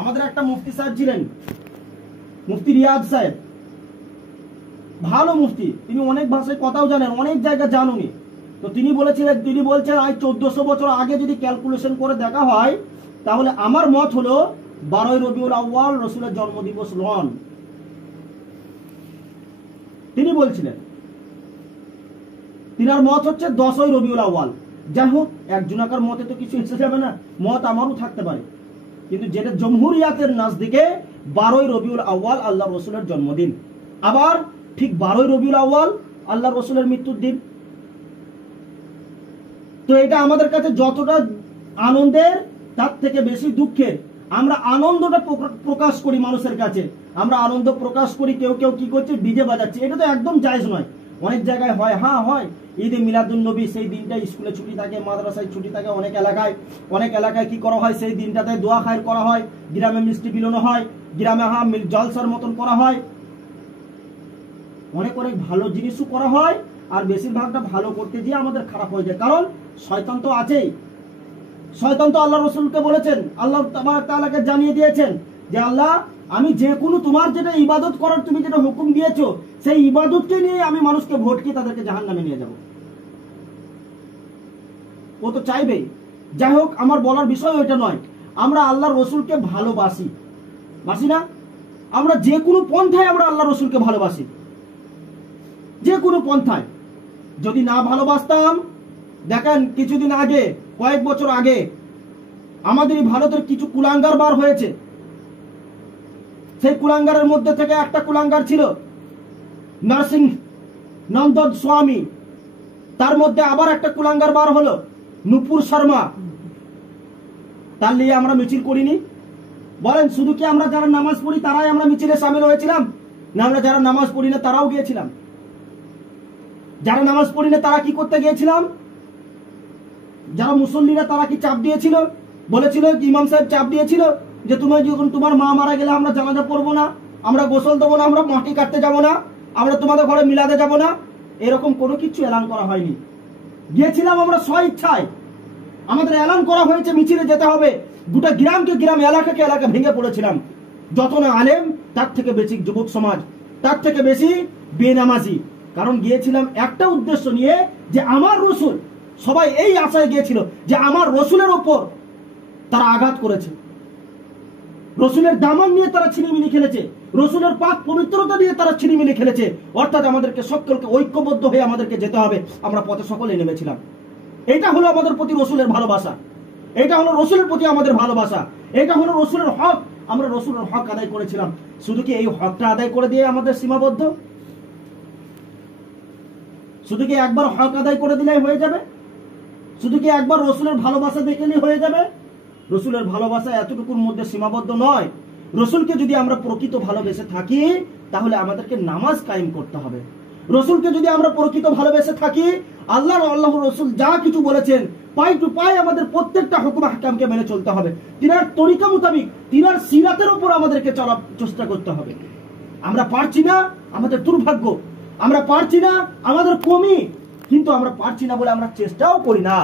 আমাদের একটা মুফতি সাহেব ছিলেন, মুফতি রিয়াজ সাহেব, ভালো মুফতি। তিনি অনেক ভাষায় কথাও জানেন, অনেক জায়গা জানুনি। তো তিনি বলছেন আজ 1400 বছর আগে যদি ক্যালকুলেশন করে দেখা হয়, তাহলে আমার মত হলো 12ই রবিউল আউয়াল রসুলের জন্মদিবস নন। তিনি বলছিলেন তিনার মত হচ্ছে 10ই রবিউল আউয়াল। যাই হোক, একজনাকার মতে তো কিছু এসে যাবে না, মত আমারও থাকতে পারে, কিন্তু যেটা জমহুরিয়াতের নাজদিকে 12ই রবিউল আউয়াল আল্লাহ রসুলের জন্মদিন। আবার ঠিক 12ই রবিউল আউয়াল আল্লাহ রসুলের মৃত্যুর দিন। তো এটা আমাদের কাছে যতটা আনন্দের, তার থেকে বেশি দুঃখের। আমরা আনন্দটা প্রকাশ করি মানুষের কাছে, আমরা আনন্দ প্রকাশ করি, কেউ কেউ কি করছে ডিজে বাজাচ্ছে, এটা তো একদম জায়েজ নয়। অনেক জায়গায় হয়, হ্যাঁ হয়, ঈদে মিলাদুন নবী, সেই দিনটা স্কুলে ছুটি থাকে, মাদ্রাসায় ছুটি থাকে, অনেক এলাকায় কি করা হয়, সেই দিনটাতে দোয়া খায়ের করা হয়, গ্রামে মিষ্টি বিলানো হয়, গ্রামে জলসার মতন করা হয়, অনেক ভালো জিনিসও করা হয়। আর বেশিরভাগটা ভালো করতে গিয়ে আমাদের খারাপ হয়ে যায়, কারণ শয়তান তো আছেই। শয়তান তো আল্লাহ রসুলকে বলেছেন, আল্লাহ তাবারক তাআলাকে জানিয়ে দিয়েছেন যে আল্লাহ, আমি যে কোনো তোমার যেটা ইবাদত করার তুমি যেটা হুকুম দিয়েছো, সেই ইবাদতকে নিয়ে আমি মানুষকে ভটকিয়ে তাদেরকে জাহান্নামে নিয়ে যাব। ও তো চাইবেই। যাই হোক, আমার বলার বিষয় ওইটা নয়। আমরা আল্লাহর রসুলকে ভালোবাসি, বাসি না? আমরা যে কোনো পন্থায় আমরা আল্লাহ রসুলকে ভালোবাসি, যে কোনো পন্থায়। যদি না ভালোবাসতাম, দেখেন কিছুদিন আগে, কয়েক বছর আগে আমাদের ভারতের কিছু কুলাঙ্গার বার হয়েছে। সেই কুলাঙ্গারের মধ্যে থেকে একটা কুলাঙ্গার ছিল নরসিংহ নন্দন স্বামী, তার মধ্যে আবার একটা কুলাঙ্গার বার হলো নুপুর শর্মা। তার নিয়ে আমরা মিছিল করিনি? বলেন, শুধু কি আমরা যারা নামাজ পড়ি তারাই আমরা মিছিলে সামিল হয়েছিলাম, না আমরা যারা নামাজ পড়ি না তারাও গিয়েছিলাম? যারা নামাজ পড়ি না তারা কি করতে গিয়েছিলাম? যারা মুসল্লিরা তারা কি চাপ দিয়েছিল? বলেছিল, ইমাম সাহেব চাপ দিয়েছিল যে তোমার যখন তোমার মা মারা গেলে আমরা জানাজা পড়বো না, আমরা গোসল দেবো না, আমরা মাটি কাটতে যাব না, আমরা তোমাদের ঘরে মিলাদে যাব না? এরকম কোনো কিছু এলান করা হয়নি। গিয়েছিলাম আমরা স্ব ইচ্ছায়। আমাদের এলান করা হয়েছে মিছিলে যেতে হবে, গোটা গ্রামকে গ্রাম, এলাকাকে এলাকা ভেঙে পড়েছিলাম। যত না আলেম, তার থেকে বেশি যুবক সমাজ, তার থেকে বেশি বেনামাজি। কারণ গিয়েছিলাম একটা উদ্দেশ্য নিয়ে, যে আমার রসুল, সবাই এই আশায় গিয়েছিল যে আমার রসুলের ওপর তারা আঘাত করেছে, রসুলের দামান নিয়ে তারা ছিনিমিনি খেলেছে, রসুলের পাক পবিত্রতা নিয়ে তারা ছিনিমিনি খেলেছে। অর্থাৎ আমাদেরকে সকলকে ঐক্যবদ্ধ হয়ে আমাদেরকে যেতে হবে। আমরা পথে সকলে নেমেছিলাম। এটা হলো আমাদের প্রতি রসুলের ভালোবাসা, এটা হলো রসুলের প্রতি আমাদের ভালোবাসা, এটা হলো রসুলের হক। আমরা রসুলের হক আদায় করেছিলাম। শুধু কি এই হকটা আদায় করে দিয়ে আমাদের সীমাবদ্ধ? শুধু কি একবার হক আদায় করে দিলেই হয়ে যাবে? শুধু কি একবার রসুলের ভালোবাসা দেখলেই হয়ে যাবে? রসুলের ভালোবাসা এতটুকুর মধ্যে সীমাবদ্ধ নয়। রসুলকে যদি আমরা প্রকৃত ভালোবেসে থাকি, তাহলে আমাদেরকে নামাজ কায়েম করতে হবে। রসুলকে যদি আমরা প্রকৃত ভালোবেসে থাকি, আল্লাহ রসুল যা কিছু বলেছেন পাই টু পাই আমাদের প্রত্যেকটা হুকুম আহকামকে মেনে চলতে হবে। তিনার তরিকা মোতাবিক, তিনার সিরাতের উপর আমাদেরকে চলার চেষ্টা করতে হবে। আমরা পারছি না, আমাদের দুর্ভাগ্য। আমরা পারছি না, আমাদের কমি, কিন্তু আমরা পারছি না বলে আমরা চেষ্টাও করি না।